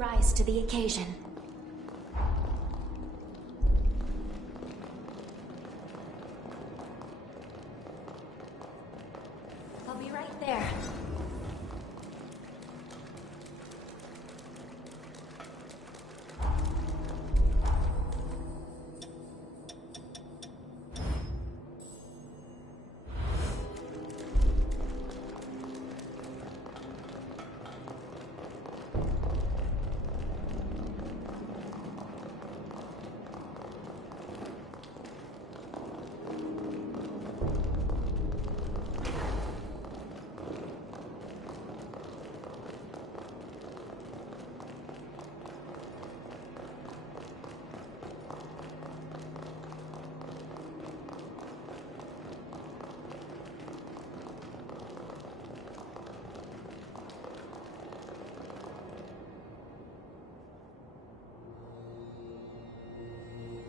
rise to the occasion. I'll be right there.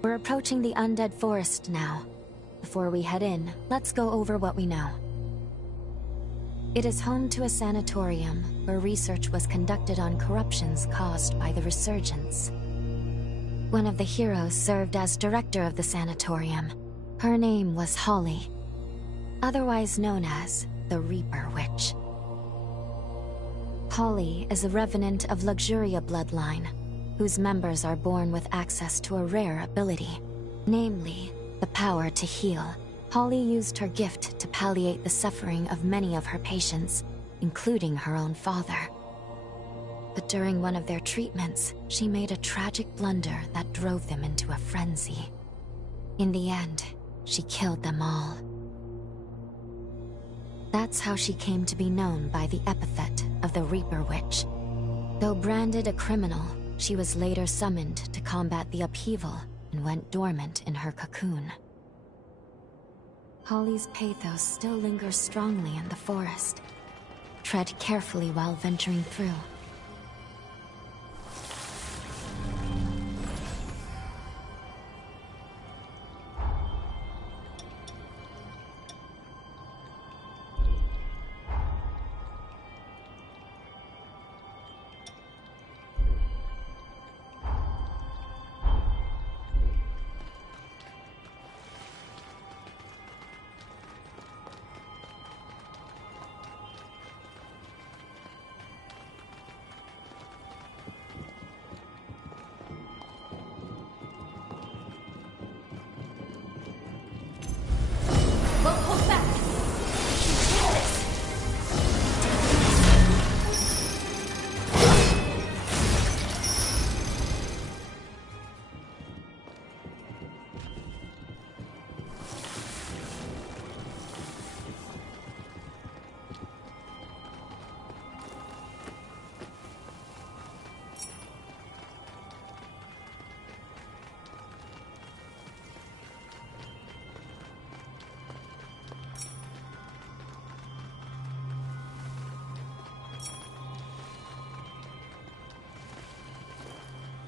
We're approaching the Undead Forest now. Before we head in, let's go over what we know. It is home to a sanatorium where research was conducted on corruptions caused by the Resurgence. One of the heroes served as director of the sanatorium. Her name was Holly, otherwise known as the Reaper Witch. Holly is a revenant of Luxuria bloodline, whose members are born with access to a rare ability, namely, the power to heal. Holly used her gift to palliate the suffering of many of her patients, including her own father. But during one of their treatments, she made a tragic blunder that drove them into a frenzy. In the end, she killed them all. That's how she came to be known by the epithet of the Reaper Witch. Though branded a criminal, she was later summoned to combat the upheaval and went dormant in her cocoon. Holly's pathos still lingers strongly in the forest. Tread carefully while venturing through.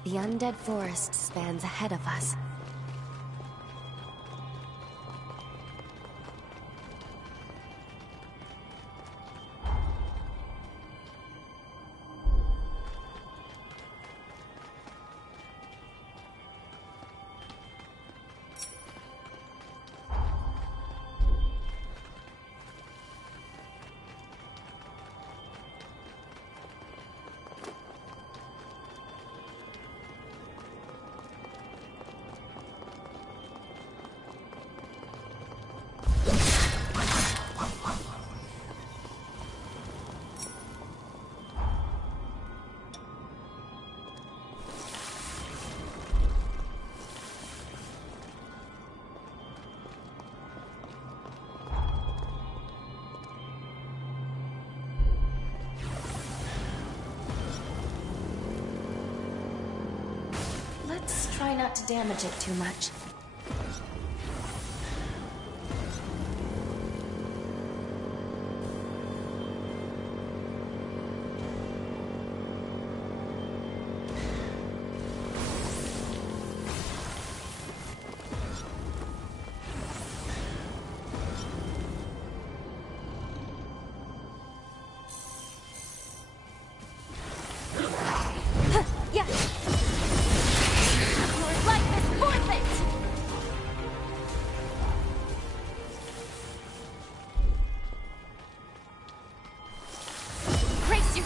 The Undead Forest spans ahead of us. Let's try not to damage it too much.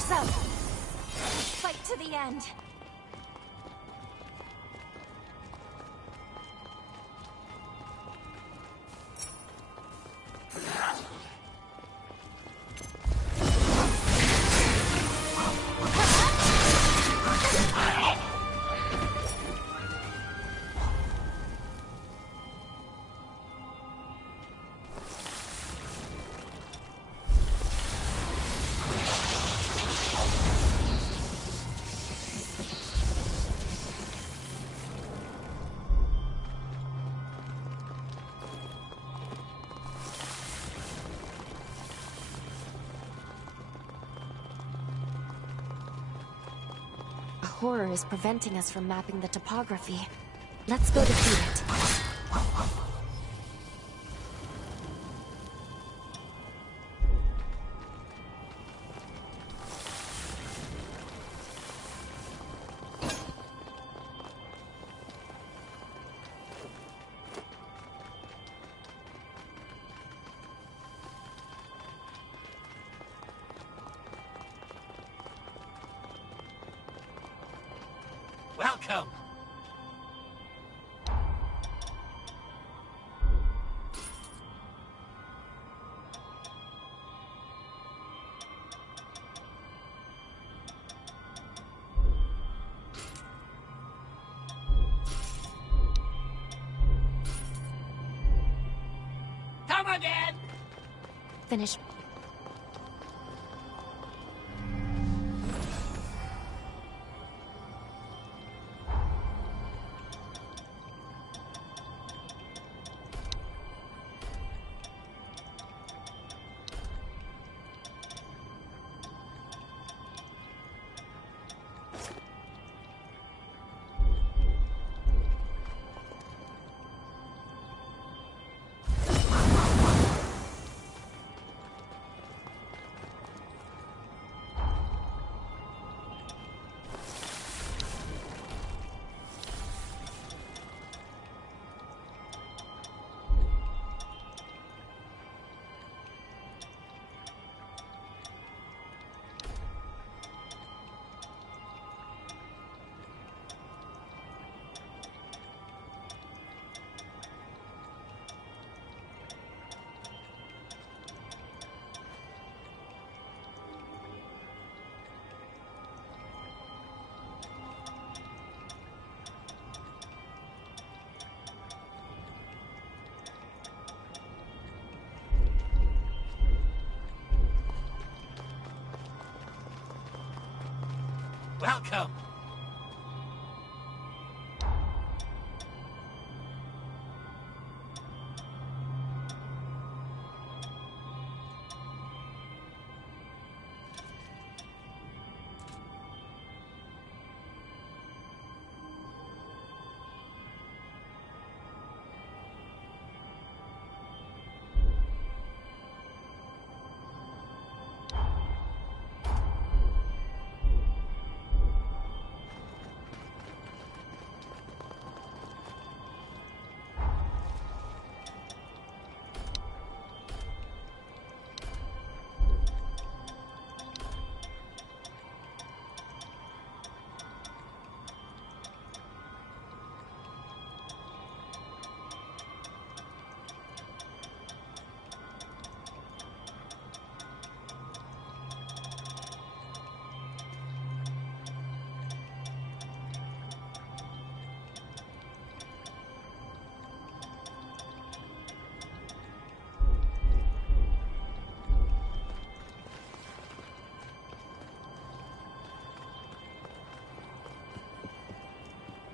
So, fight to the end. Horror is preventing us from mapping the topography. Let's go defeat it. Welcome! Come again! Finish. Welcome!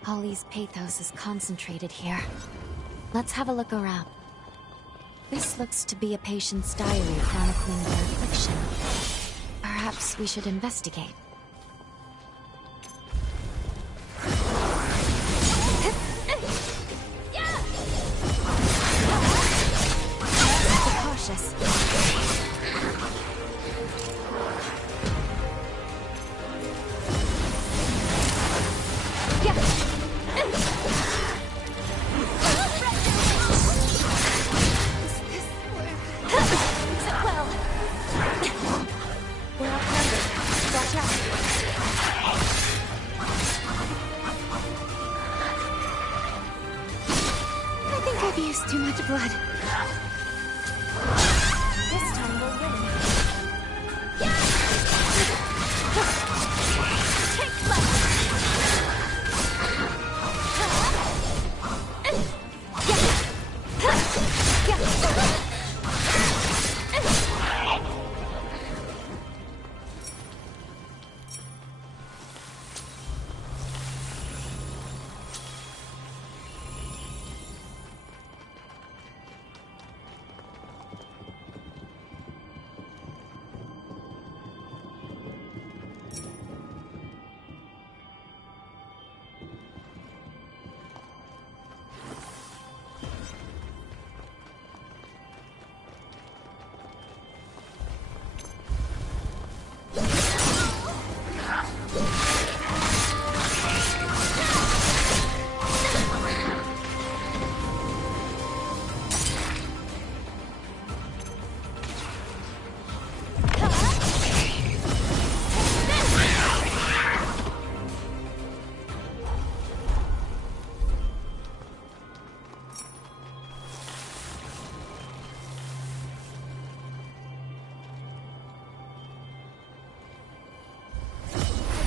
Holly's pathos is concentrated here. Let's have a look around. This looks to be a patient's diary chronicling their affliction. Perhaps we should investigate. Be cautious. blood. This time we'll win. Take blood.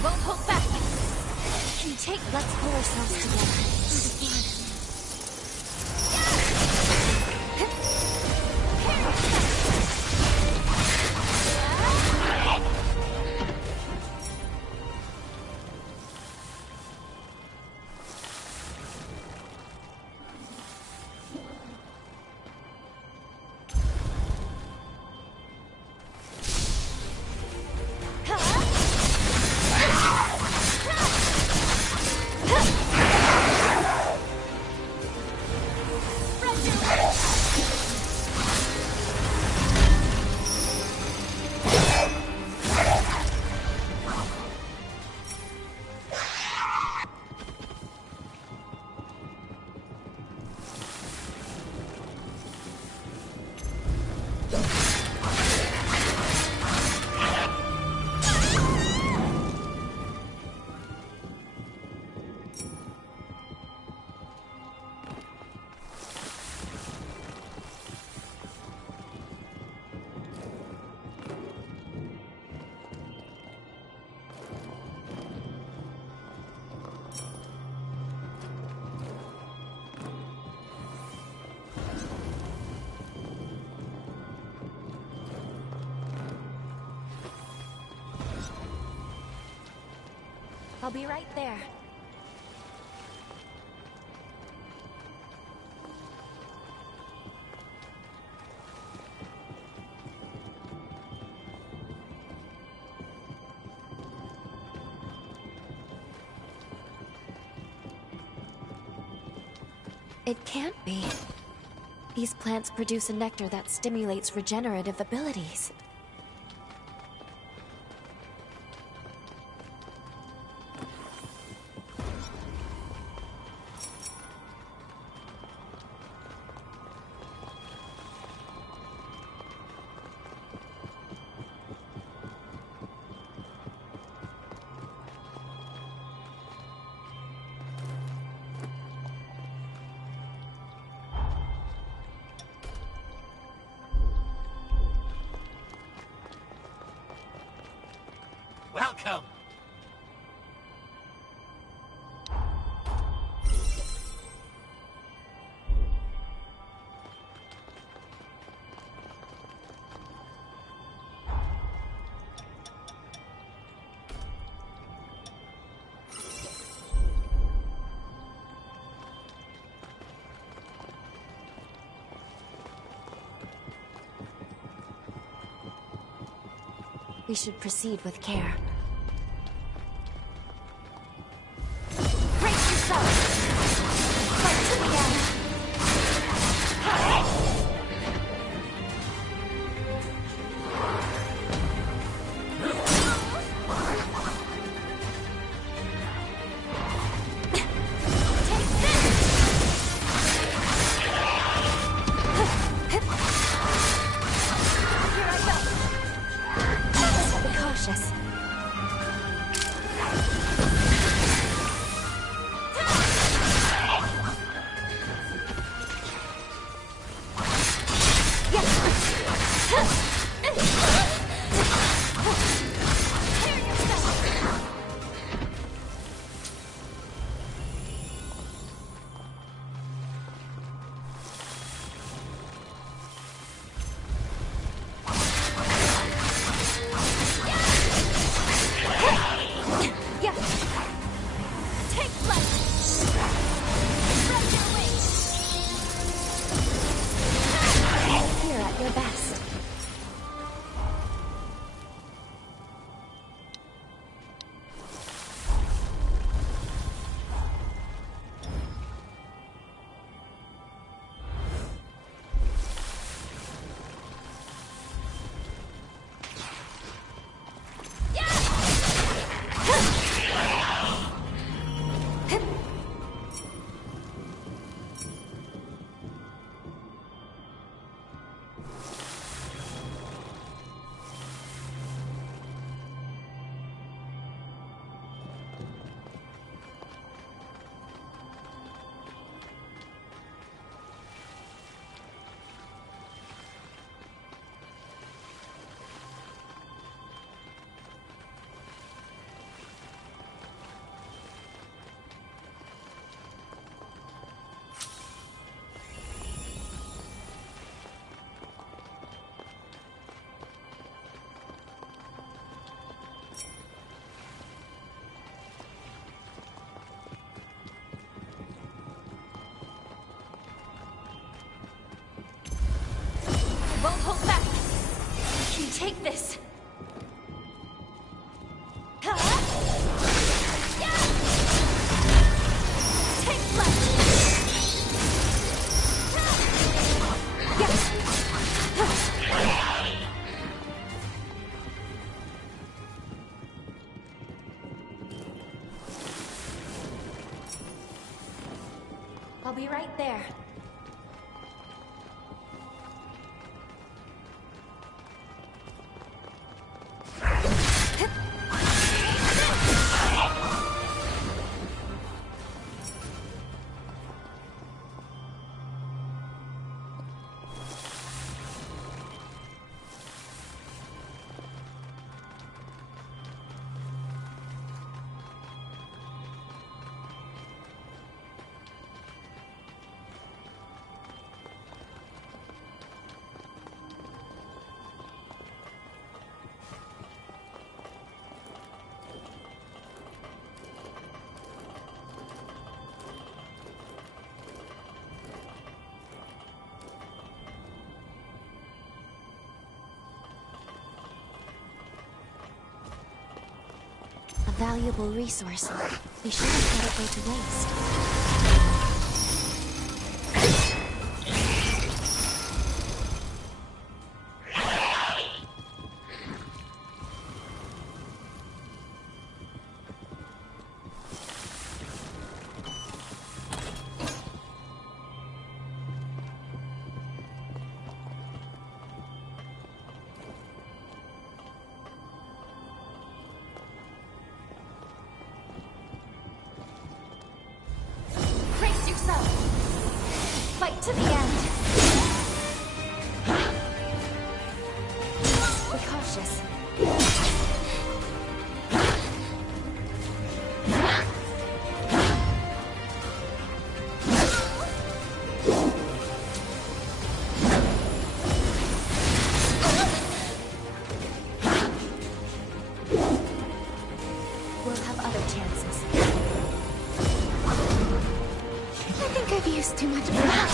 Won't hold back. Let's pull ourselves together. I'll be right there. It can't be. These plants produce a nectar that stimulates regenerative abilities. Welcome! We should proceed with care. Take this! Take flight! I'll be right there. A valuable resource. We shouldn't let it go to waste. Brace yourself! Fight to the end! Be cautious. We'll have other chances. I think I've used too much blood.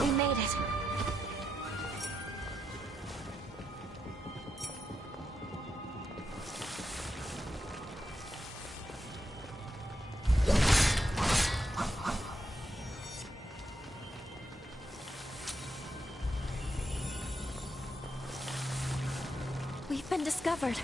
We made it. We've been discovered.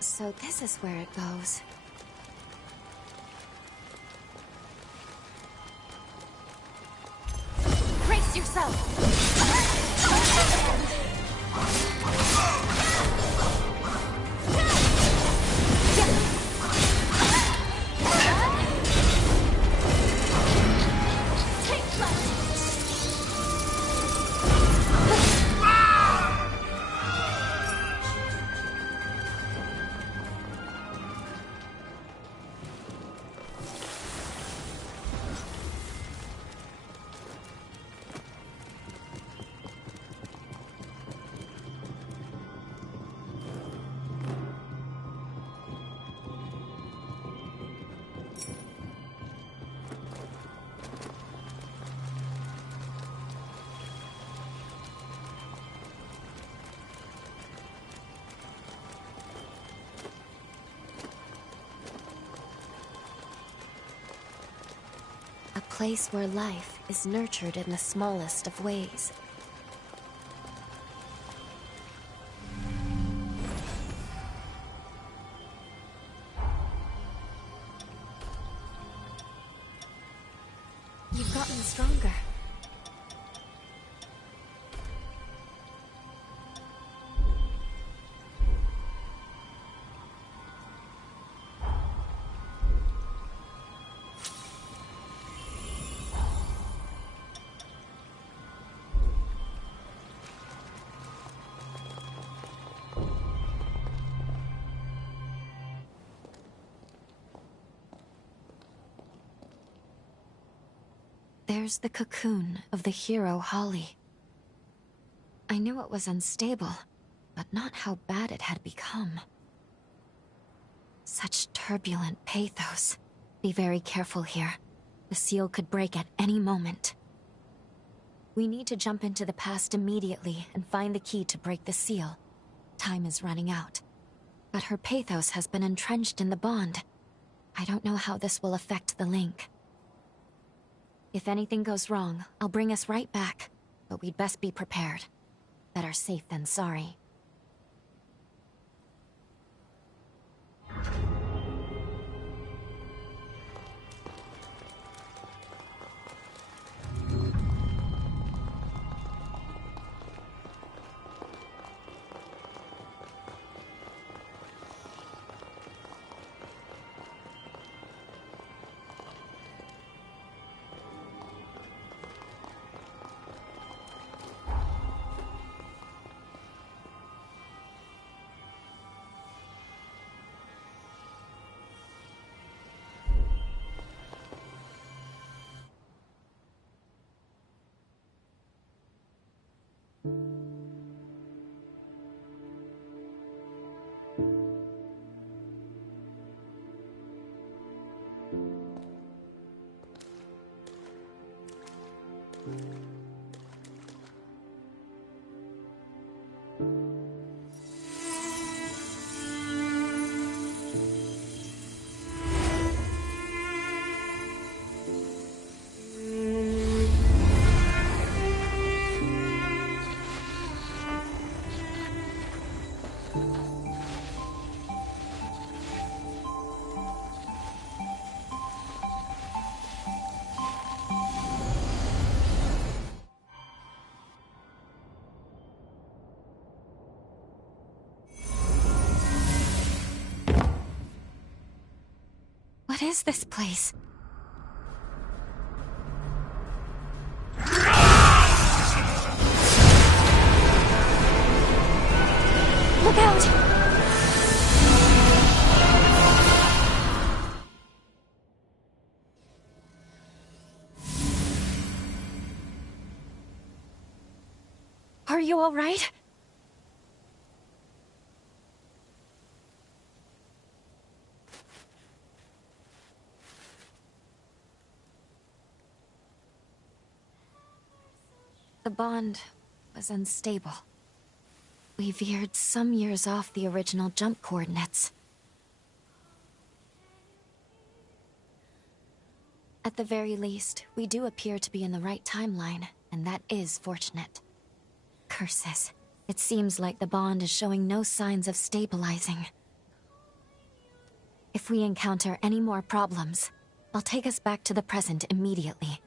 So this is where it goes. Brace yourself! Take flight! place where life is nurtured in the smallest of ways. You've gotten stronger. There's the cocoon of the hero Holly. I knew it was unstable, but not how bad it had become. Such turbulent pathos. Be very careful here. The seal could break at any moment. We need to jump into the past immediately and find the key to break the seal. Time is running out. But her pathos has been entrenched in the bond. I don't know how this will affect the link. If anything goes wrong, I'll bring us right back. But we'd best be prepared. Better safe than sorry. What is this place? Look out! Are you all right? The bond was unstable. We veered some years off the original jump coordinates. At the very least, we do appear to be in the right timeline, and that is fortunate. Curses. It seems like the bond is showing no signs of stabilizing. If we encounter any more problems, I'll take us back to the present immediately.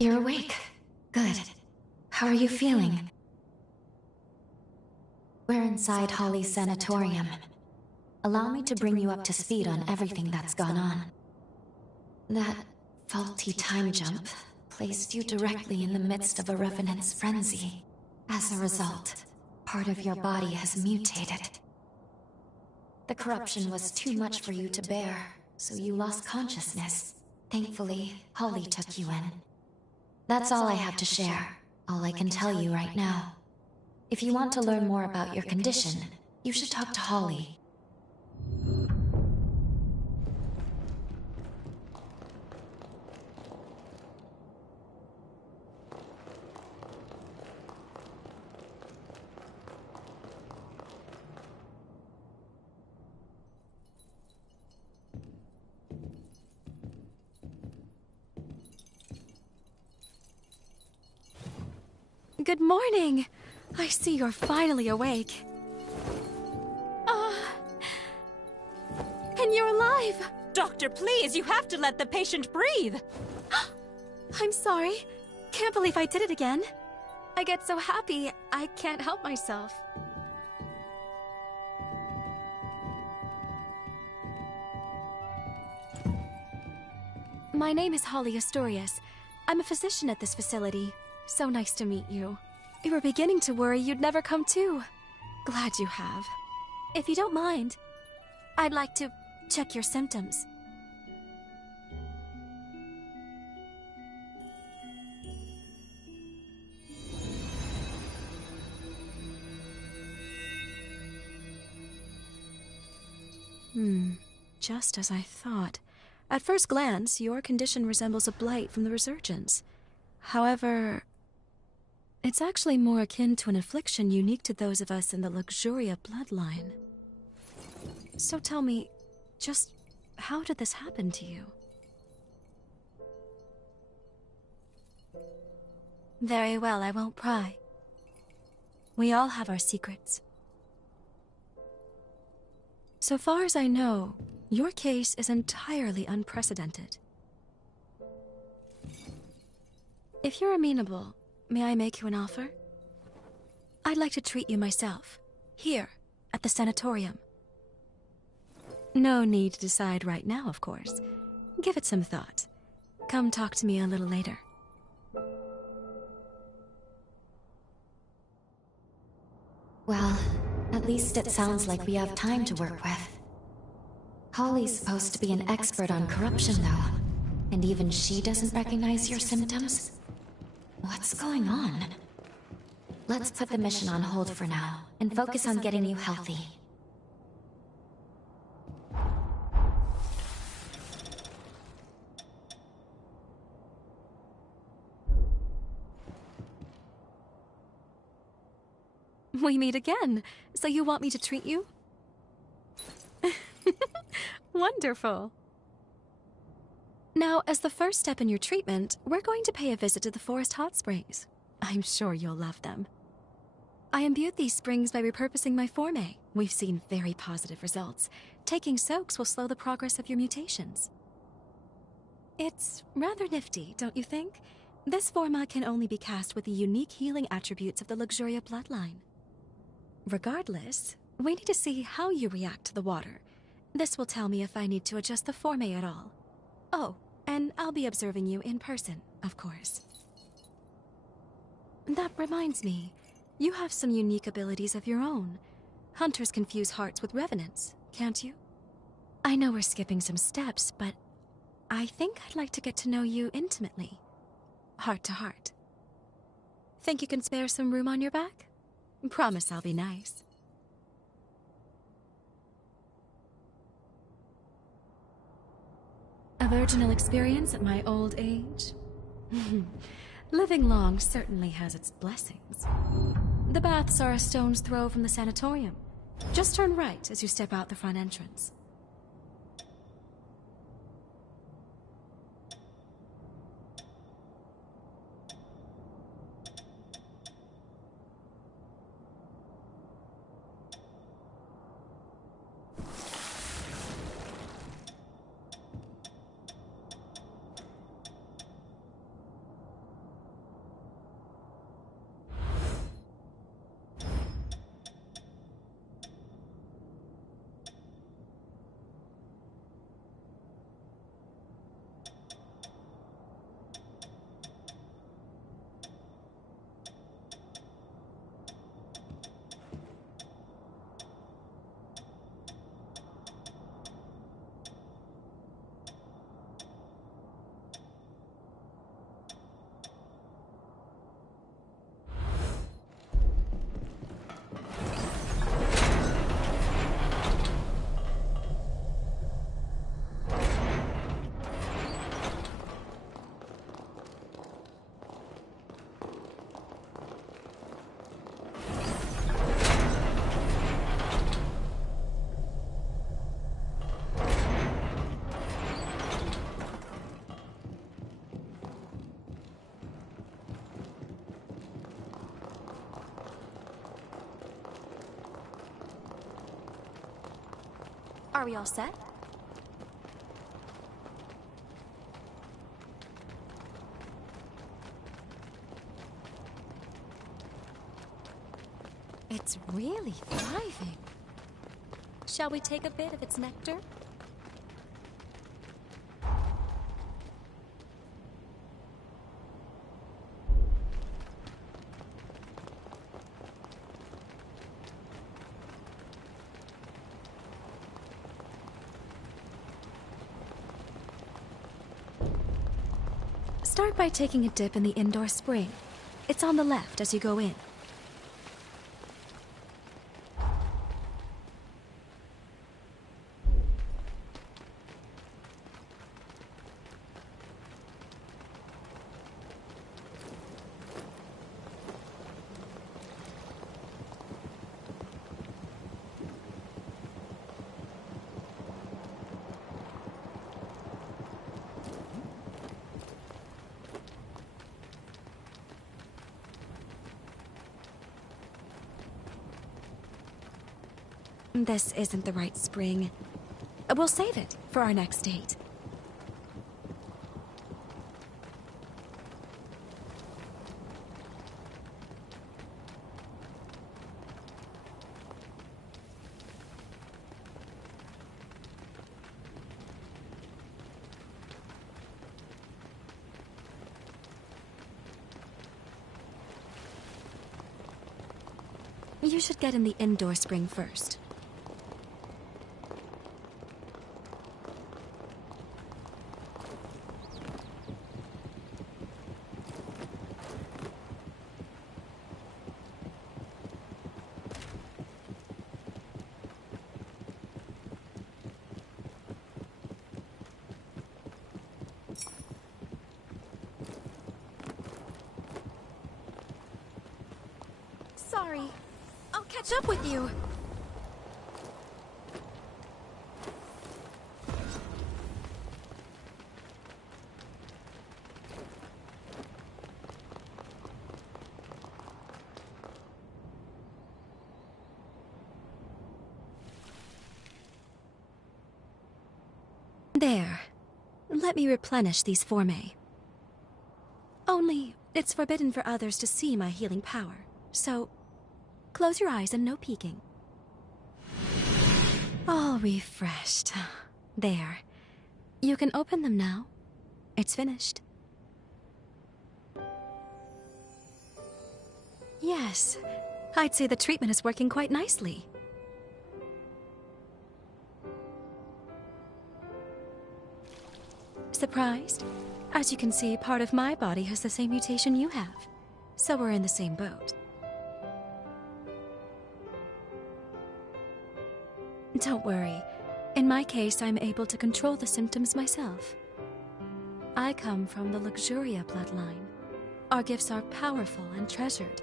You're awake. Good. How are you feeling? We're inside Holly's sanatorium. Allow me to bring you up to speed on everything that's gone on. That faulty time jump placed you directly in the midst of a revenant's frenzy. As a result, part of your body has mutated. The corruption was too much for you to bear, so you lost consciousness. Thankfully, Holly took you in. That's all I have to share, all I can tell you right now. If you want to learn more about your condition, you should talk to Holly. Good morning! I see you're finally awake. And you're alive! Doctor, please, you have to let the patient breathe! I'm sorry. Can't believe I did it again. I get so happy, I can't help myself. My name is Holly Astorius. I'm a physician at this facility. So nice to meet you. We were beginning to worry you'd never come to. Glad you have. If you don't mind, I'd like to check your symptoms. Just as I thought. At first glance, your condition resembles a blight from the resurgence. However, it's actually more akin to an affliction unique to those of us in the Luxuria bloodline. So tell me, just how did this happen to you? Very well, I won't pry. We all have our secrets. So far as I know, your case is entirely unprecedented. If you're amenable, may I make you an offer? I'd like to treat you myself, here, at the sanatorium. No need to decide right now, of course. Give it some thought. Come talk to me a little later. Well, at least it sounds like we have time to work with. Holly's supposed to be an expert on corruption, though. And even she doesn't recognize your symptoms? What's going on? Let's put the mission on hold for now, and focus on getting you healthy. We meet again. So you want me to treat you? Wonderful. Now, as the first step in your treatment, we're going to pay a visit to the Forest Hot Springs. I'm sure you'll love them. I imbued these springs by repurposing my forme. We've seen very positive results. Taking soaks will slow the progress of your mutations. It's rather nifty, don't you think? This forma can only be cast with the unique healing attributes of the Luxuria bloodline. Regardless, we need to see how you react to the water. This will tell me if I need to adjust the forme at all. Oh, and I'll be observing you in person, of course. That reminds me, you have some unique abilities of your own. Hunters confuse hearts with revenants, can't you? I know we're skipping some steps, but I think I'd like to get to know you intimately. Heart to heart. Think you can spare some room on your back? Promise I'll be nice. A virginal experience at my old age? Living long certainly has its blessings. The baths are a stone's throw from the sanatorium. Just turn right as you step out the front entrance. Are we all set? It's really thriving. Shall we take a bit of its nectar? Start by taking a dip in the indoor spring. It's on the left as you go in. This isn't the right spring. We'll save it for our next date. You should get in the indoor spring first. Sorry. I'll catch up with you. There. Let me replenish these formae. Only, it's forbidden for others to see my healing power, so close your eyes and no peeking. All refreshed. There. You can open them now. It's finished. Yes, I'd say the treatment is working quite nicely. Surprised? As you can see, part of my body has the same mutation you have. So we're in the same boat. Don't worry. In my case, I'm able to control the symptoms myself. I come from the Luxuria bloodline. Our gifts are powerful and treasured.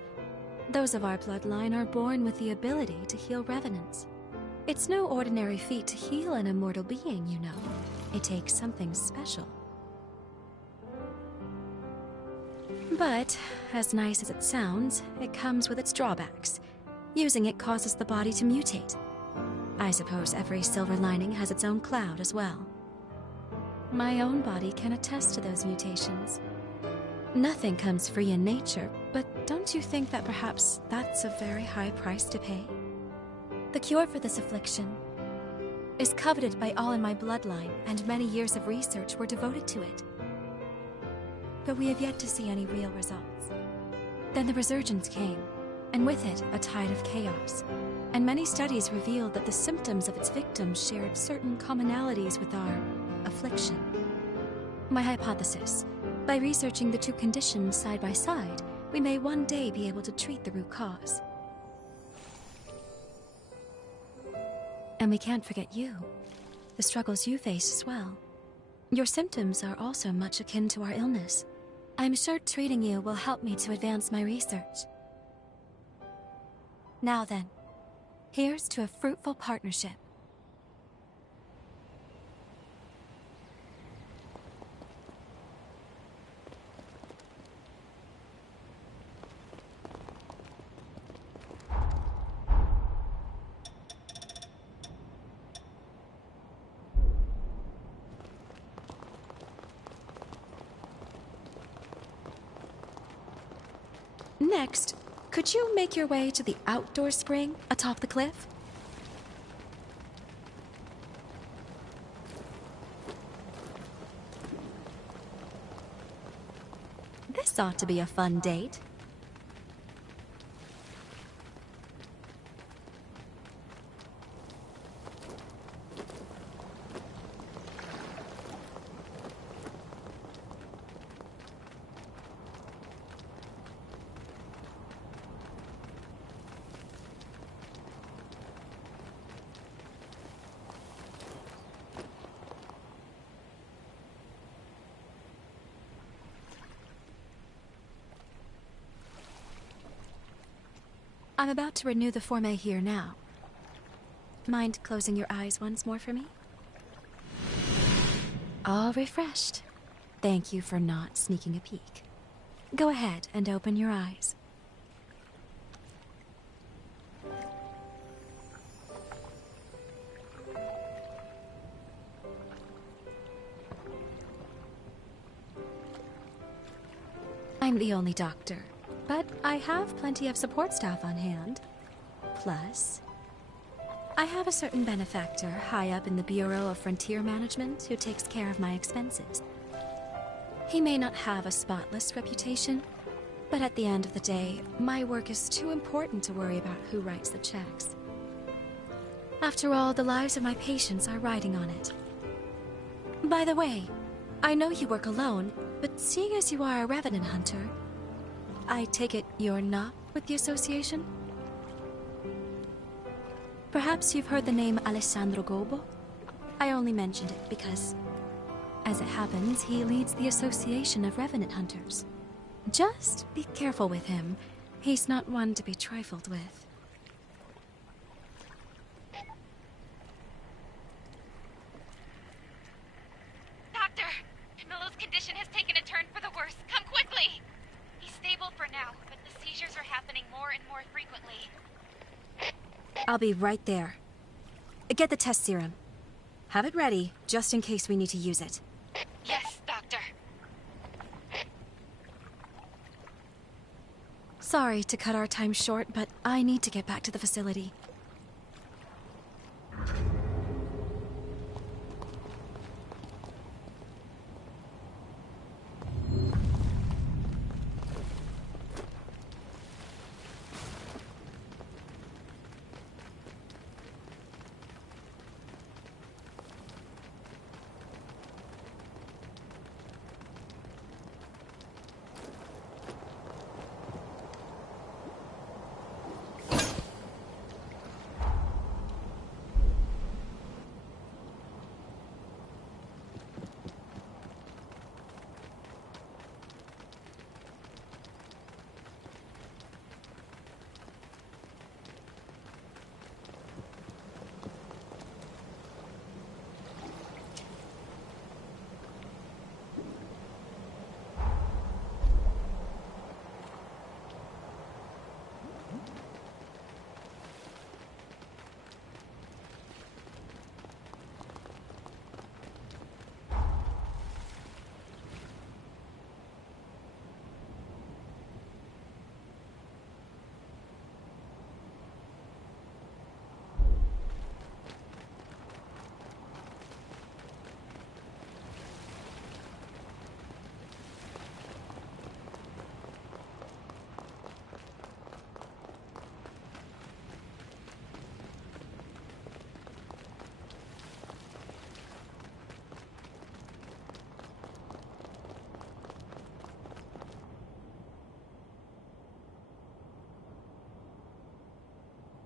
Those of our bloodline are born with the ability to heal revenants. It's no ordinary feat to heal an immortal being, you know. It takes something special. But, as nice as it sounds, it comes with its drawbacks. Using it causes the body to mutate. I suppose every silver lining has its own cloud as well. My own body can attest to those mutations. Nothing comes free in nature, but don't you think that perhaps that's a very high price to pay? The cure for this affliction is coveted by all in my bloodline, and many years of research were devoted to it. But we have yet to see any real results. Then the resurgence came, and with it, a tide of chaos. And many studies revealed that the symptoms of its victims shared certain commonalities with our affliction. My hypothesis: by researching the two conditions side by side, we may one day be able to treat the root cause. And we can't forget you. The struggles you face as well. Your symptoms are also much akin to our illness. I'm sure treating you will help me to advance my research. Now then, here's to a fruitful partnership. Next, could you make your way to the outdoor spring atop the cliff? This ought to be a fun date. I'm about to renew the Forme here now. Mind closing your eyes once more for me? All refreshed. Thank you for not sneaking a peek. Go ahead and open your eyes. I'm the only doctor, but I have plenty of support staff on hand. Plus, I have a certain benefactor high up in the Bureau of Frontier Management who takes care of my expenses. He may not have a spotless reputation, but at the end of the day, my work is too important to worry about who writes the checks. After all, the lives of my patients are riding on it. By the way, I know you work alone, but seeing as you are a revenant hunter, I take it you're not with the association? Perhaps you've heard the name Alessandro Gobo? I only mentioned it because, as it happens, he leads the Association of Revenant Hunters. Just be careful with him. He's not one to be trifled with. Doctor! Camillo's condition has taken a turn for the worse. Come quickly! He's stable for now, but the seizures are happening more and more frequently. I'll be right there. Get the test serum. Have it ready, just in case we need to use it. Yes, Doctor. Sorry to cut our time short, but I need to get back to the facility.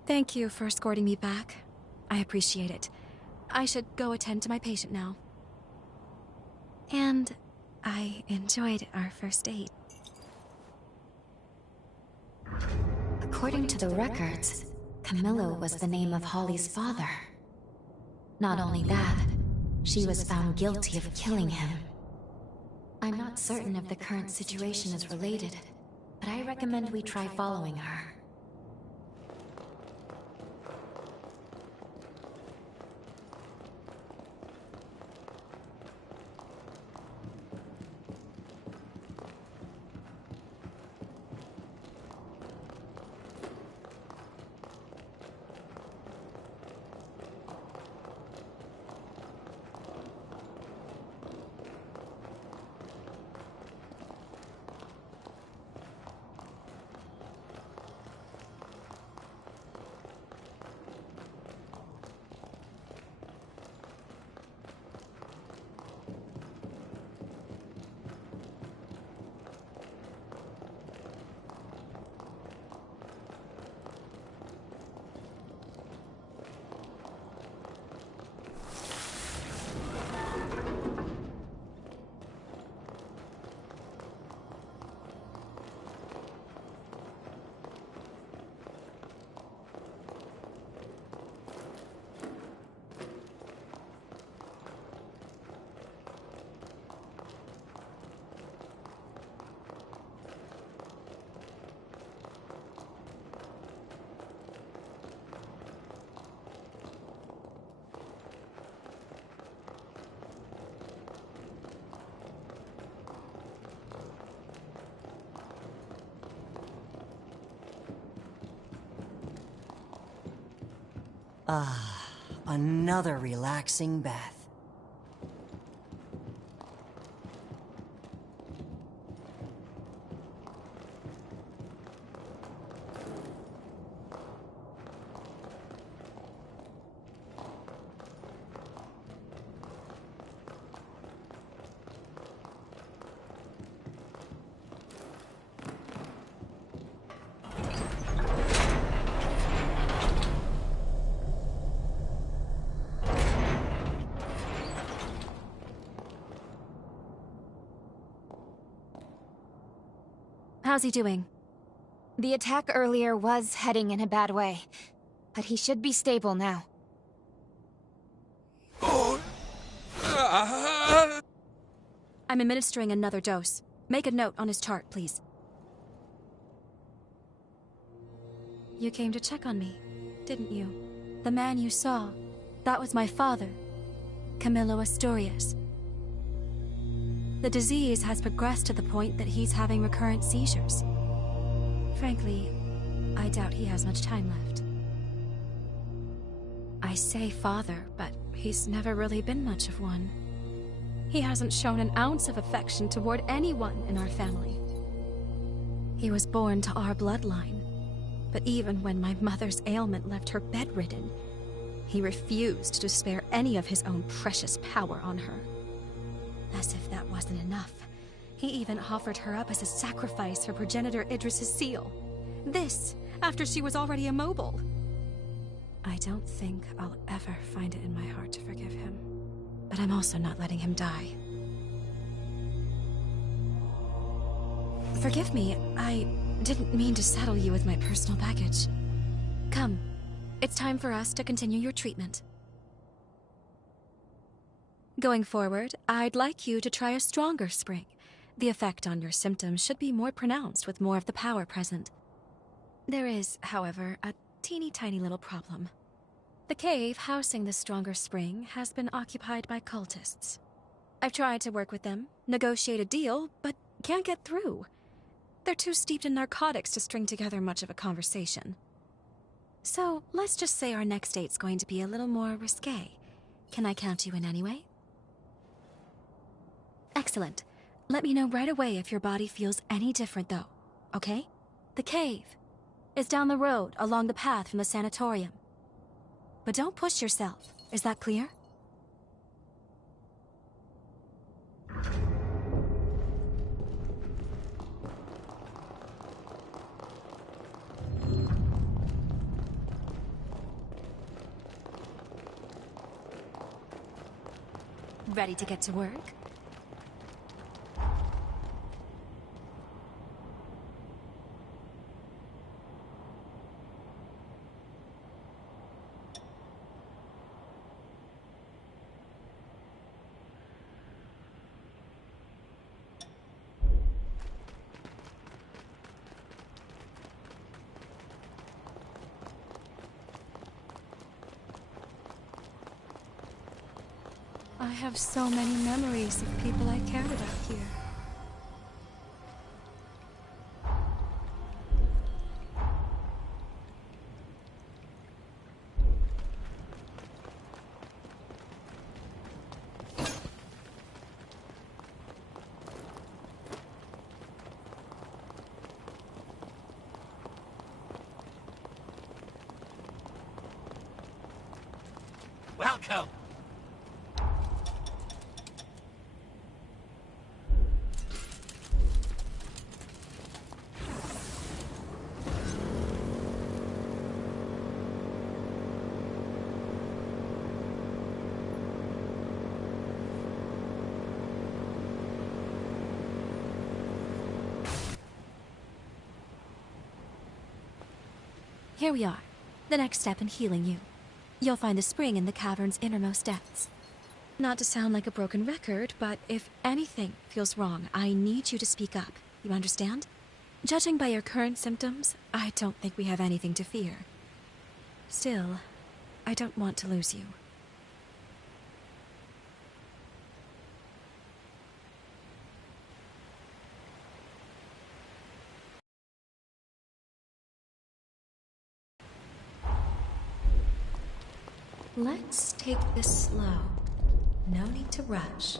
Thank you for escorting me back. I appreciate it. I should go attend to my patient now. And I enjoyed our first date. According to the records, Camillo was the name of Holly's father. Not only that, she was found guilty of killing him. I'm not certain if the current situation is related, but I recommend we try following her. Another relaxing bath. How's he doing? The attack earlier was heading in a bad way, but he should be stable now. I'm administering another dose. Make a note on his chart, please. You came to check on me, didn't you? The man you saw, that was my father, Camilo Asturias. The disease has progressed to the point that he's having recurrent seizures. Frankly, I doubt he has much time left. I say father, but he's never really been much of one. He hasn't shown an ounce of affection toward anyone in our family. He was born to our bloodline, but even when my mother's ailment left her bedridden, he refused to spare any of his own precious power on her. As if that wasn't enough, he even offered her up as a sacrifice for progenitor Idris's seal. This, after she was already immobile. I don't think I'll ever find it in my heart to forgive him. But I'm also not letting him die. Forgive me, I didn't mean to saddle you with my personal baggage. Come, it's time for us to continue your treatment. Going forward, I'd like you to try a stronger spring. The effect on your symptoms should be more pronounced with more of the power present. There is, however, a teeny tiny little problem. The cave housing the stronger spring has been occupied by cultists. I've tried to work with them, negotiate a deal, but can't get through. They're too steeped in narcotics to string together much of a conversation. So, let's just say our next date's going to be a little more risque. Can I count you in anyway? Excellent. Let me know right away if your body feels any different, though. Okay? The cave is down the road along the path from the sanatorium. But don't push yourself. Is that clear? Ready to get to work? I have so many memories of people I cared about here. Welcome! Here we are. The next step in healing you. You'll find the spring in the cavern's innermost depths. Not to sound like a broken record, but if anything feels wrong, I need you to speak up. You understand? Judging by your current symptoms, I don't think we have anything to fear. Still, I don't want to lose you. Let's take this slow. No need to rush.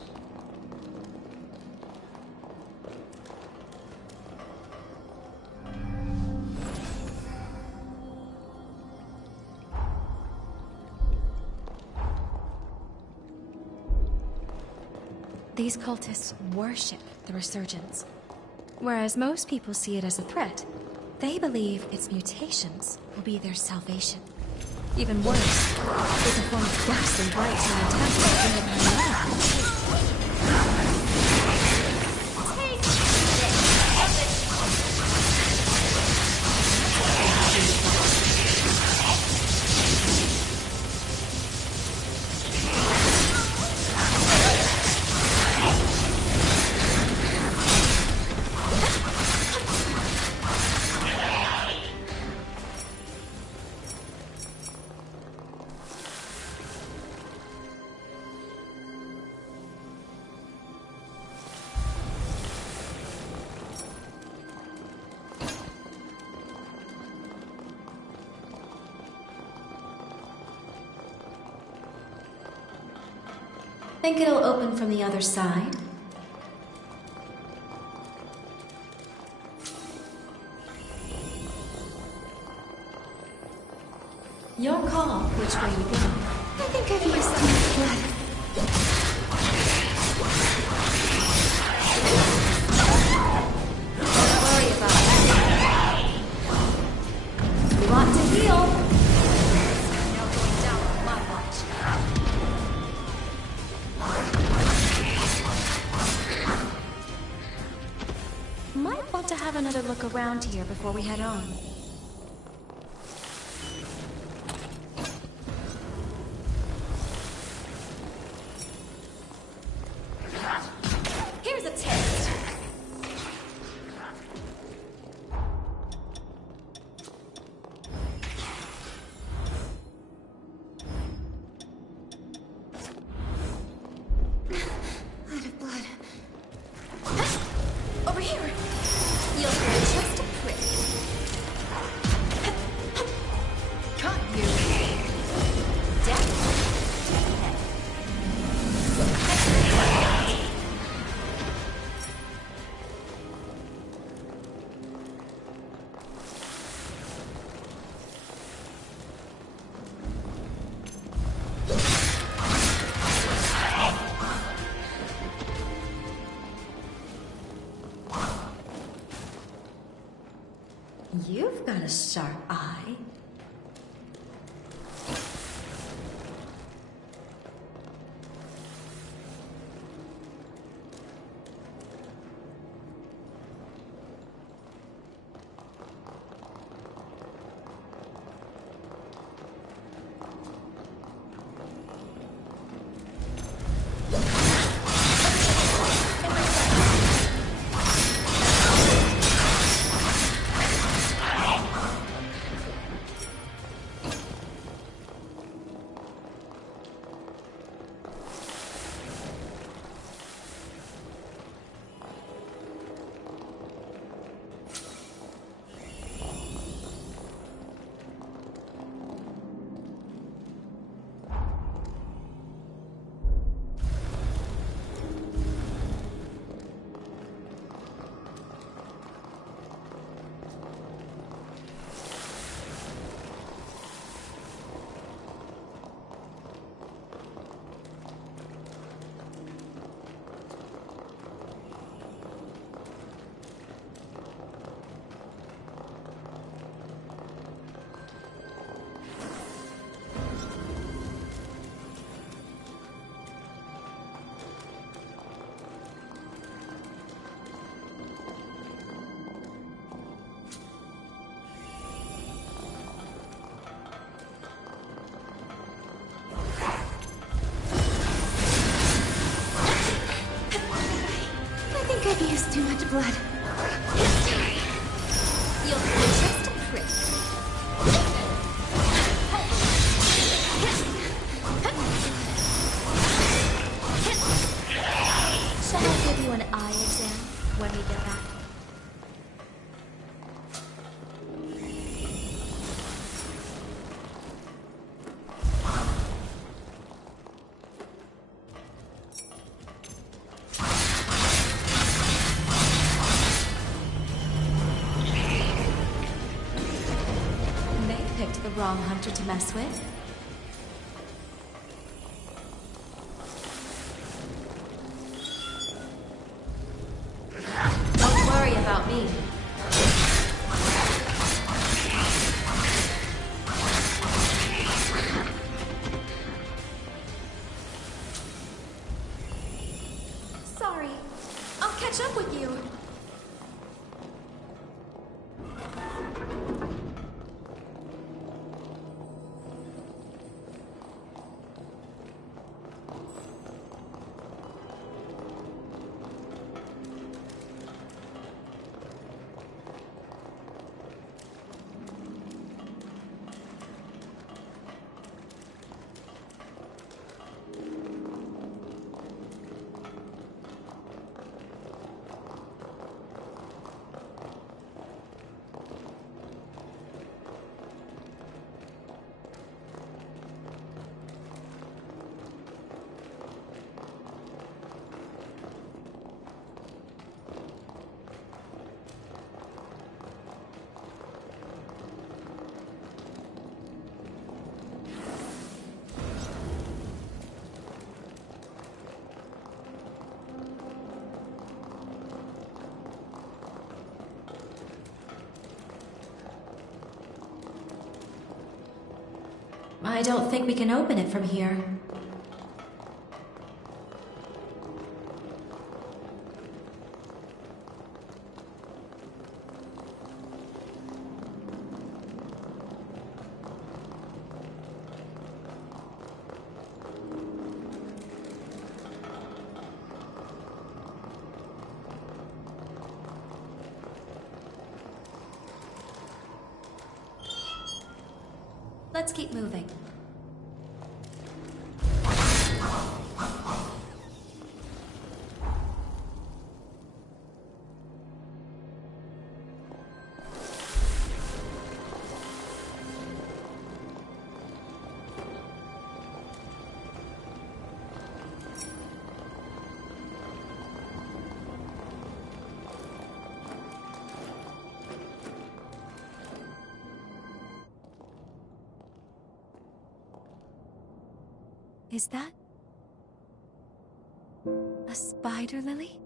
These cultists worship the Resurgence. Whereas most people see it as a threat, they believe its mutations will be their salvation. Even worse, they perform ghastly rites in an attempt to bring it alive. Think it'll open from the other side? Your call, which way to go. I think I've used too much blood. Don't worry about it. We want to heal. No going down on my watch. Might want to have another look around here before we head on. Here's a taste. Out of blood. Over here. You'll feel just a prick. Caught you. Death. You've got a sharp eye. I've used too much blood. You'll feel just a prick. Shall I give you an eye exam when we get back? wrong hunter to mess with. Don't worry about me. Sorry. I'll catch up with you. I don't think we can open it from here. Let's keep moving. Is that a spider lily?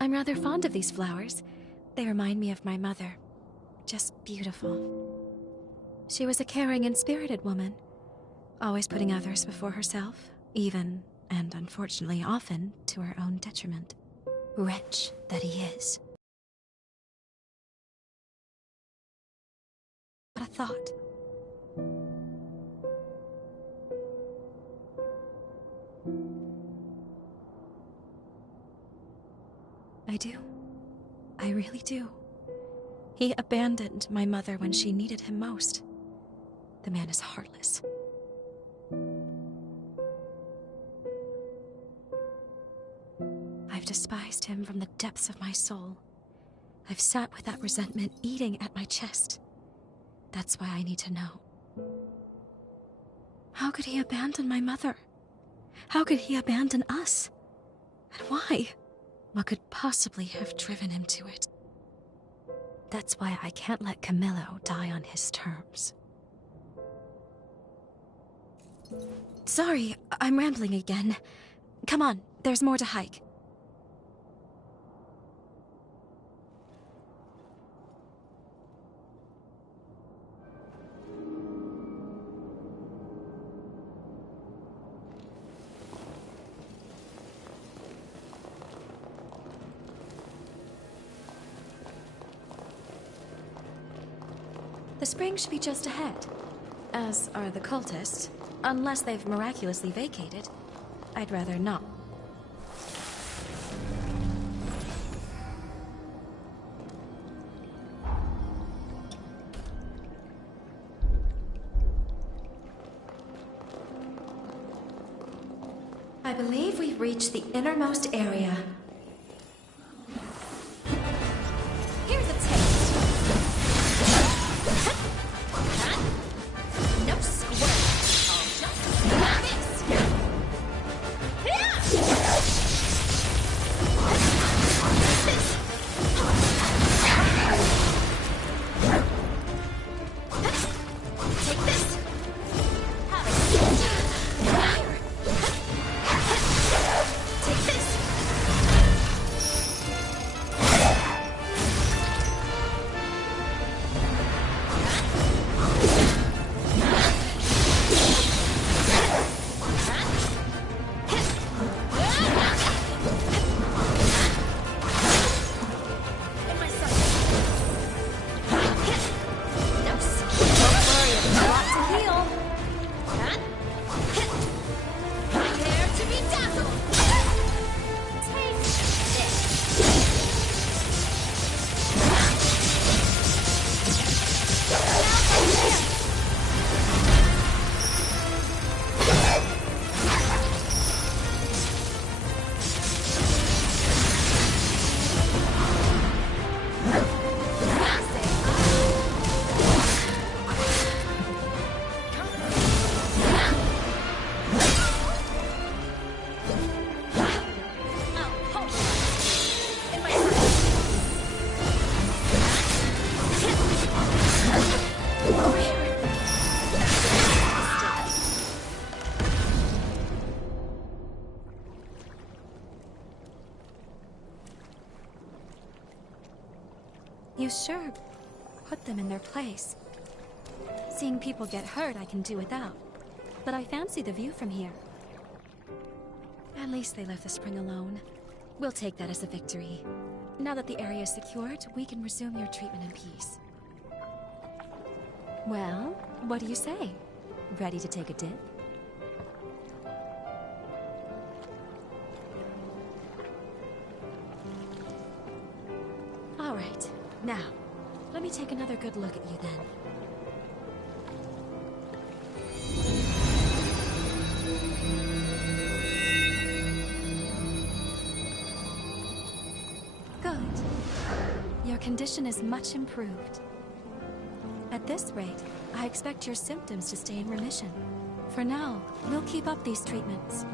I'm rather fond of these flowers. They remind me of my mother. Just beautiful. She was a caring and spirited woman, always putting others before herself, even, and unfortunately often, to her own detriment. Wretch that he is. What a thought. I do. I really do. He abandoned my mother when she needed him most. The man is heartless. I've despised him from the depths of my soul. I've sat with that resentment eating at my chest. That's why I need to know. How could he abandon my mother? How could he abandon us? And why? What could possibly have driven him to it? That's why I can't let Camillo die on his terms. Sorry, I'm rambling again. Come on, there's more to hike. The spring should be just ahead, as are the cultists, unless they've miraculously vacated. I'd rather not. I believe we've reached the innermost area. Here's a taste. No squirt. I'll just like this. You sure put them in their place. Seeing people get hurt I can do without, but I fancy the view from here. At least they left the spring alone. We'll take that as a victory. Now that the area is secured, we can resume your treatment in peace. Well, what do you say? Ready to take a dip? All right. Now, let me take another good look at you then. Good. Your condition is much improved. At this rate, I expect your symptoms to stay in remission. For now, we'll keep up these treatments.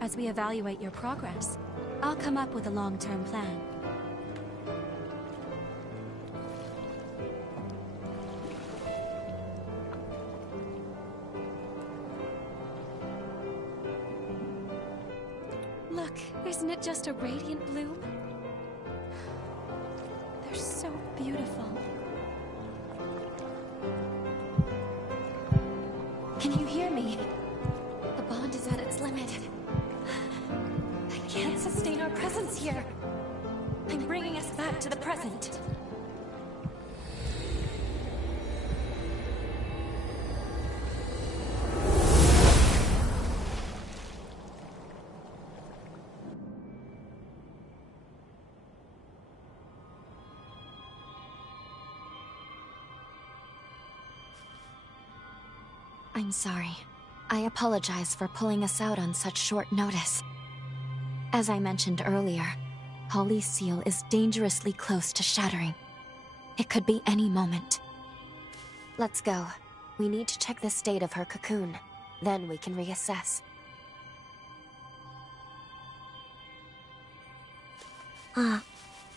As we evaluate your progress, I'll come up with a long-term plan. Look, isn't it just a radiant bloom? They're so beautiful. Can you hear me? The bond is at its limit. I can't sustain our presence here. I'm bringing us back to the present. I'm sorry. I apologize for pulling us out on such short notice. As I mentioned earlier, Holly's seal is dangerously close to shattering. It could be any moment. Let's go. We need to check the state of her cocoon. Then we can reassess.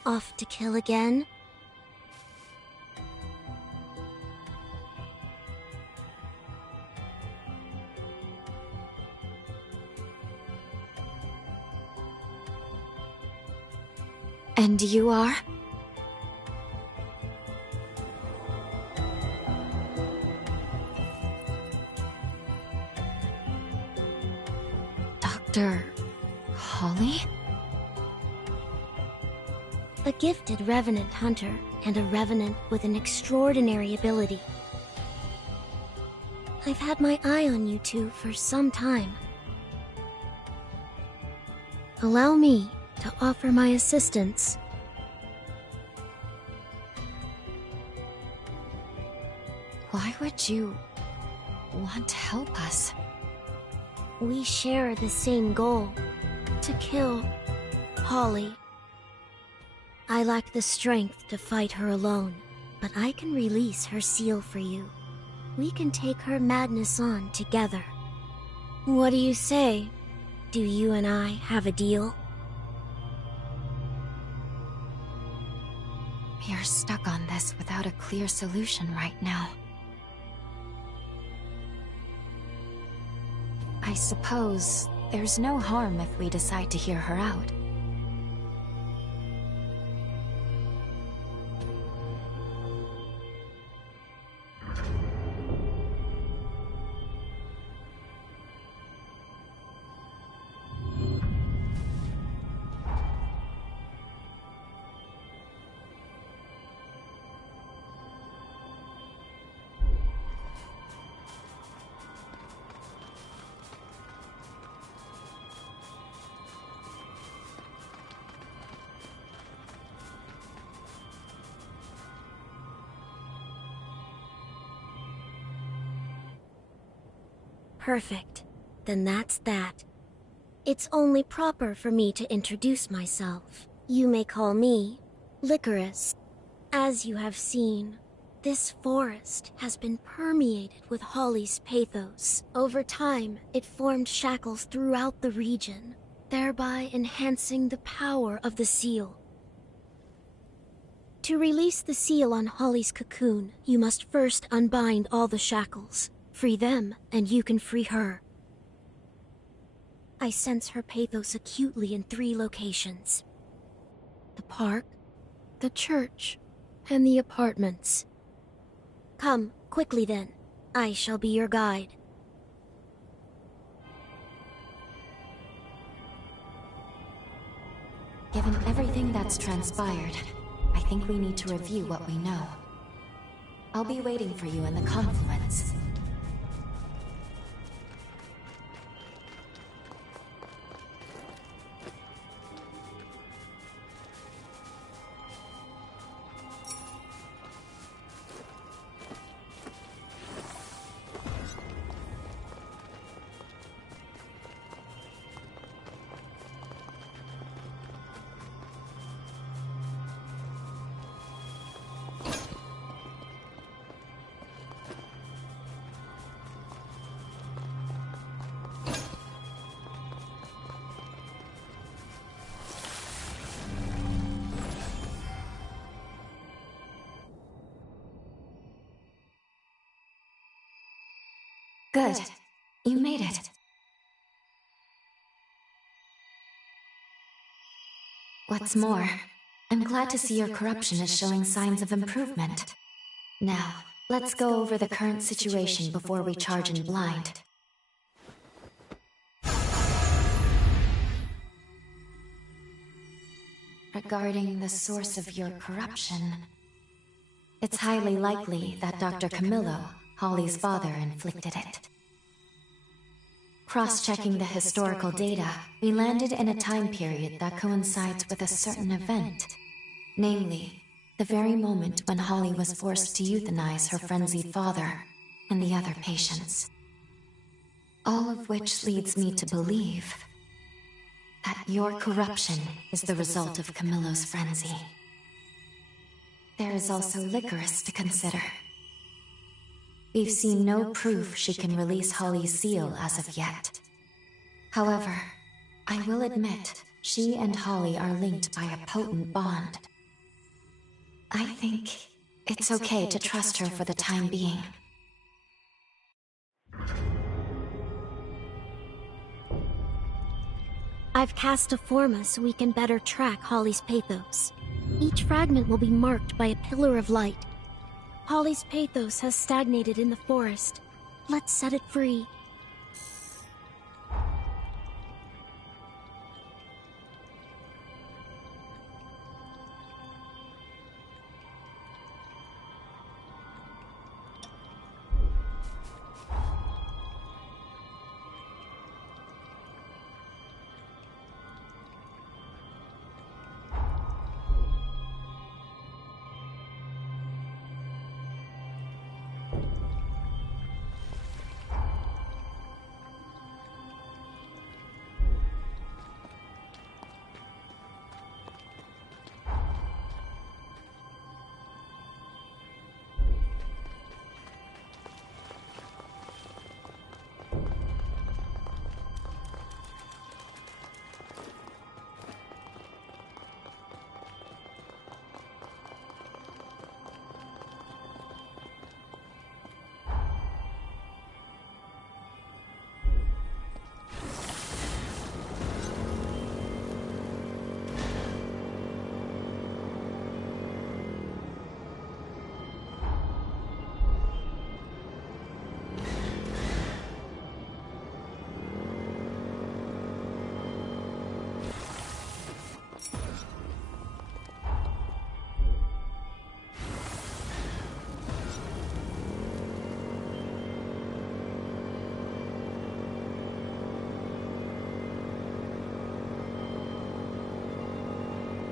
Off to kill again? And you are? Dr. Holly? A gifted Revenant hunter, and a Revenant with an extraordinary ability. I've had my eye on you two for some time. Allow me to offer my assistance. Why would you want to help us? We share the same goal, to kill Holly. I lack the strength to fight her alone, but I can release her seal for you. We can take her madness on together. What do you say? Do you and I have a deal? We're stuck on this without a clear solution right now. I suppose there's no harm if we decide to hear her out. Perfect. Then that's that. It's only proper for me to introduce myself. You may call me Licorice. As you have seen, this forest has been permeated with Holly's pathos. Over time, it formed shackles throughout the region, thereby enhancing the power of the seal. To release the seal on Holly's cocoon, you must first unbind all the shackles. Free them, and you can free her. I sense her pathos acutely in 3 locations: the park, the church, and the apartments. Come, quickly then. I shall be your guide. Given everything that's transpired, I think we need to review what we know. I'll be waiting for you in the confluence. Good. You made it. What's more, I'm glad to see your corruption is showing signs of improvement. Now, let's go over the current situation before we charge in blind. Regarding the source of your corruption, it's highly likely that Dr. Camillo, Holly's father, inflicted it. Cross-checking the historical data, we landed in a time period that coincides with a certain event. Namely, the very moment when Holly was forced to euthanize her frenzied father and the other patients. All of which leads me to believe that your corruption is the result of Camillo's frenzy. There is also Licorice to consider. We've seen no proof she can release Holly's seal as of yet. However, I will admit, she and Holly are linked by a potent bond. I think it's okay to trust her for the time being. I've cast a forma so we can better track Holly's pathos. Each fragment will be marked by a pillar of light. Holly's pathos has stagnated in the forest. Let's set it free.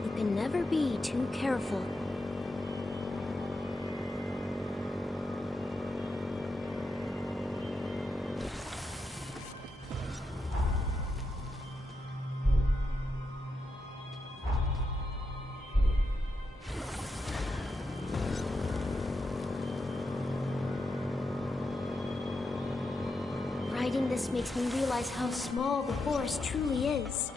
You can never be too careful. Writing this makes me realize how small the forest truly is.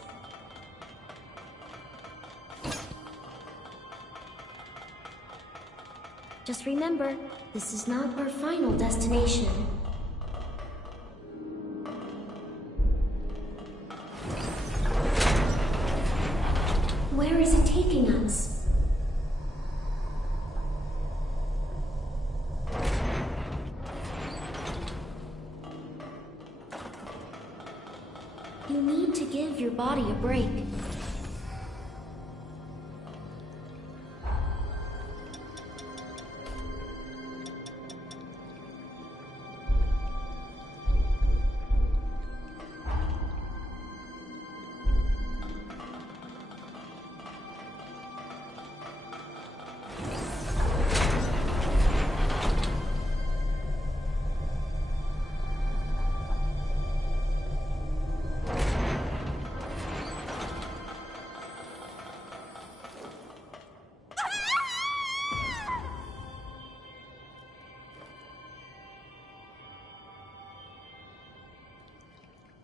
Just remember, this is not our final destination. Where is it taking us? You need to give your body a break.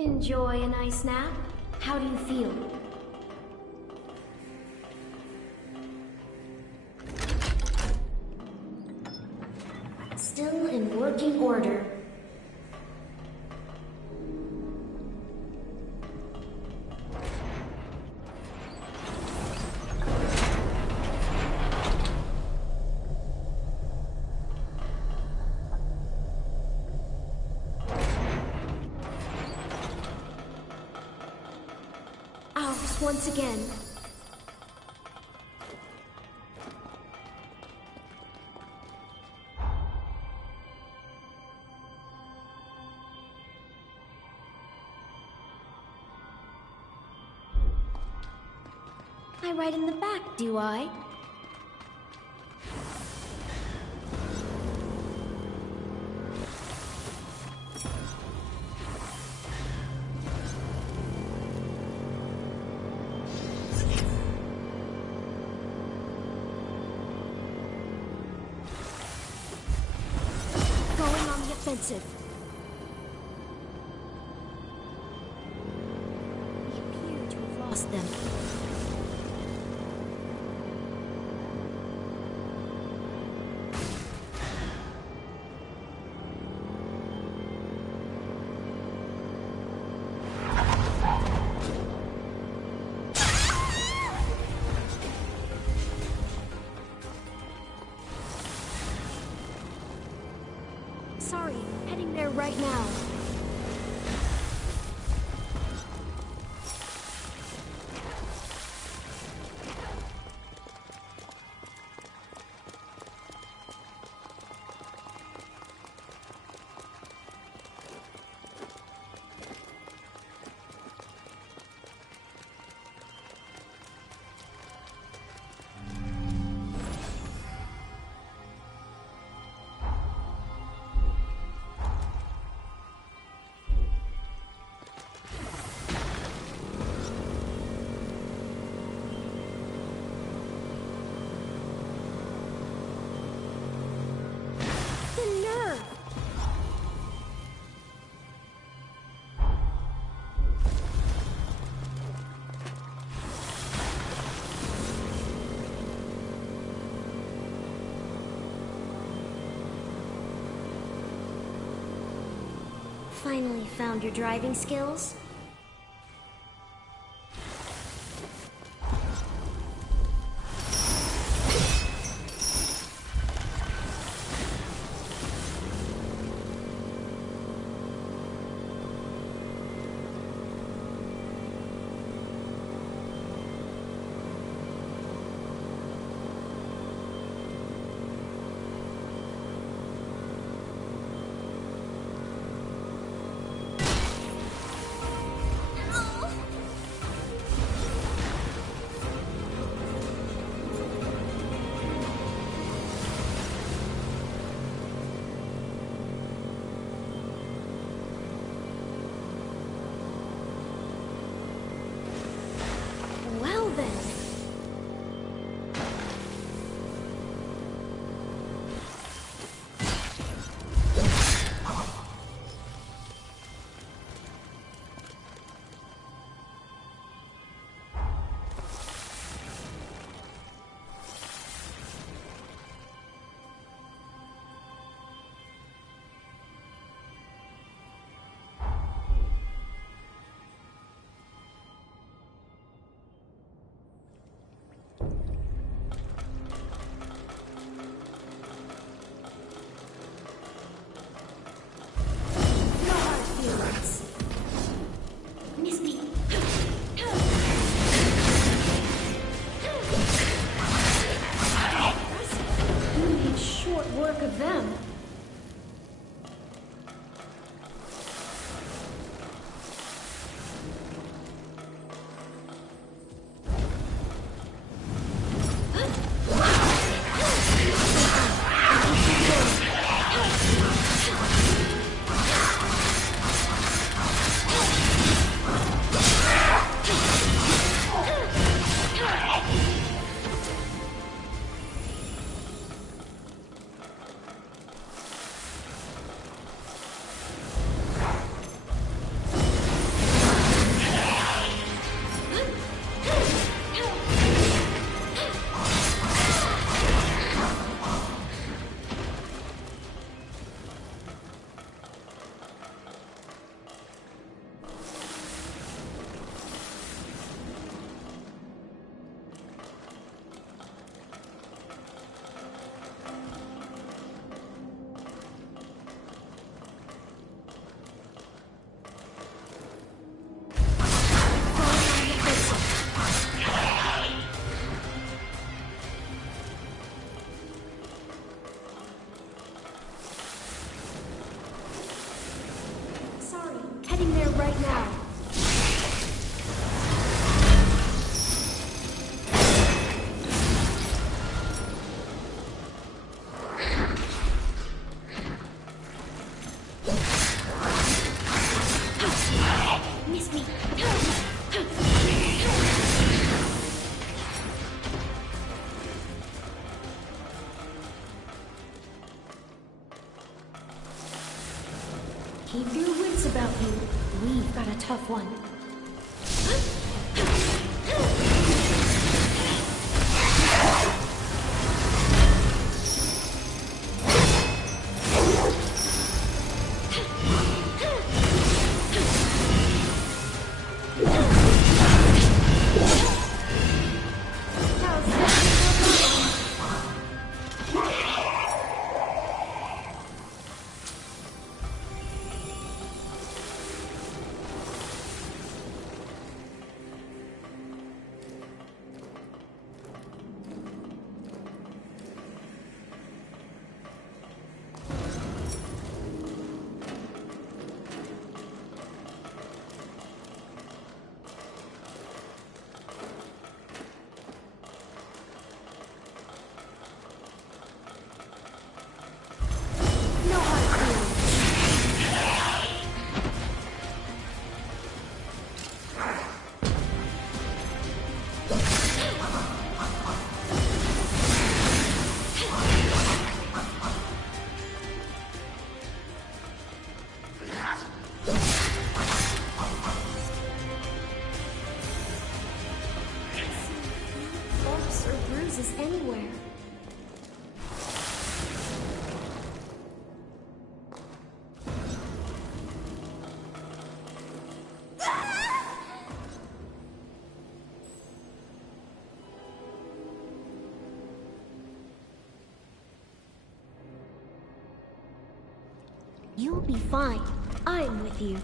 Enjoy a nice nap? How do you feel? Still in working order. Ours once again. I ride in the back, do I? Going on the offensive. We appear to have lost them. Sorry, heading there right now. Finally found your driving skills? Face me! Keep your wits about you. We've got a tough one. Anywhere. You'll be fine. I'm with you.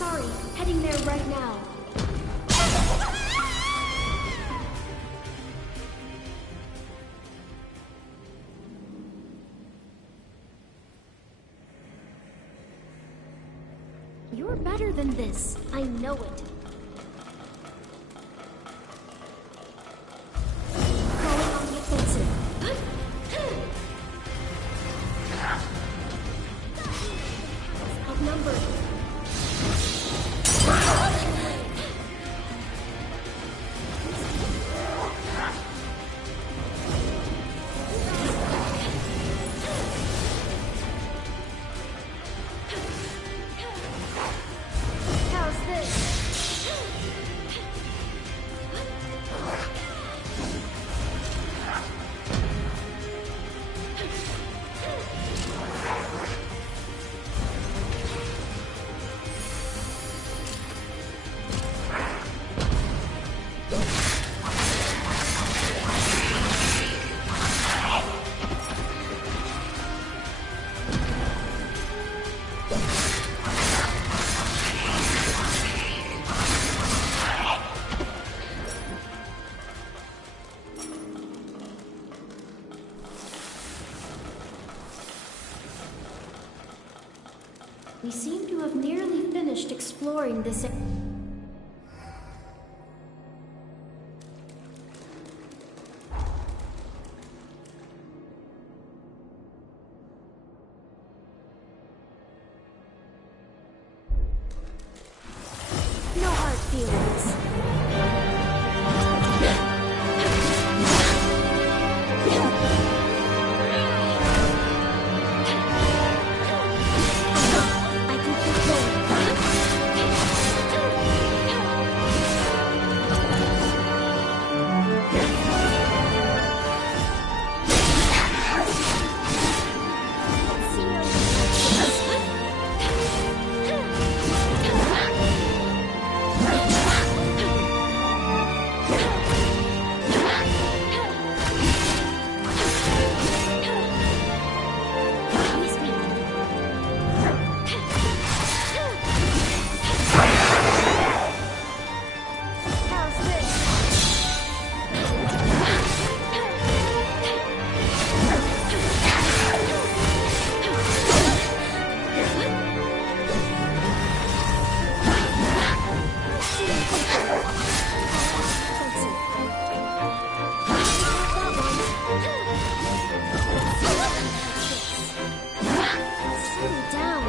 Sorry, heading there right now. You're better than this. I know it. Going on the offensive. Outnumbered. How's this? We seem to have nearly finished exploring this. No hard feelings. I can keep going. How's this? Settle down.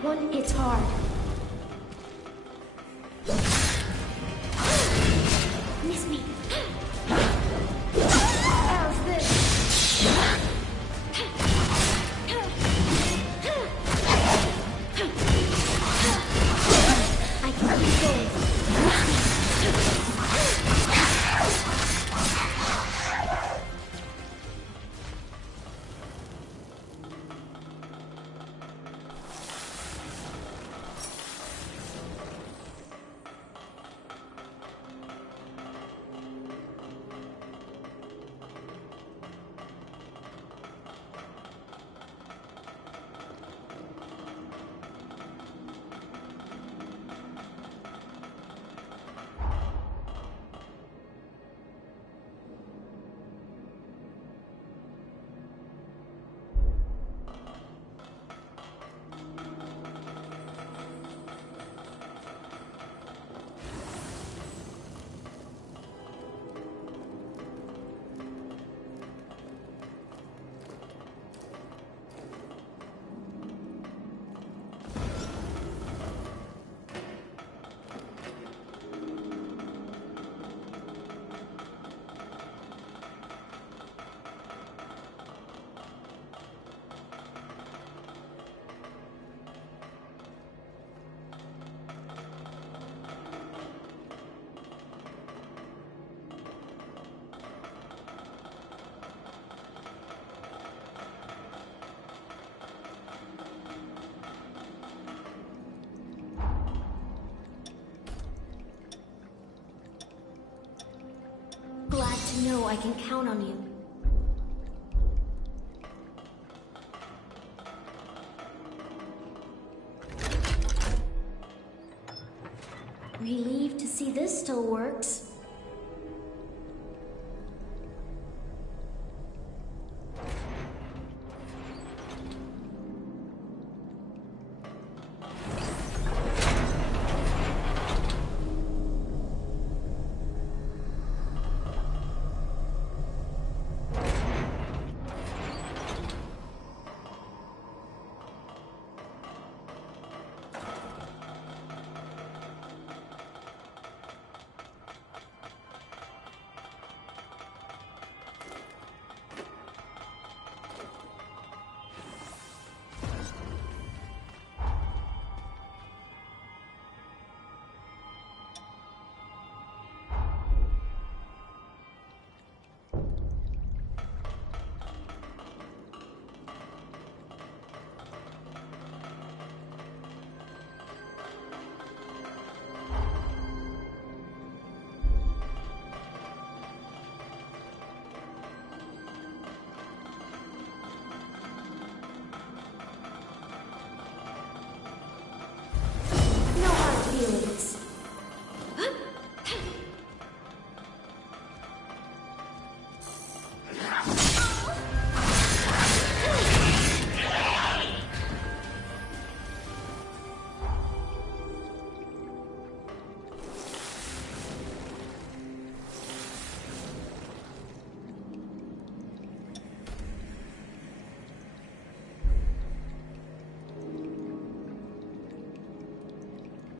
That one hits hard. Miss me. How's this? I can keep going. Glad to know I can count on you. Relieved to see this still works.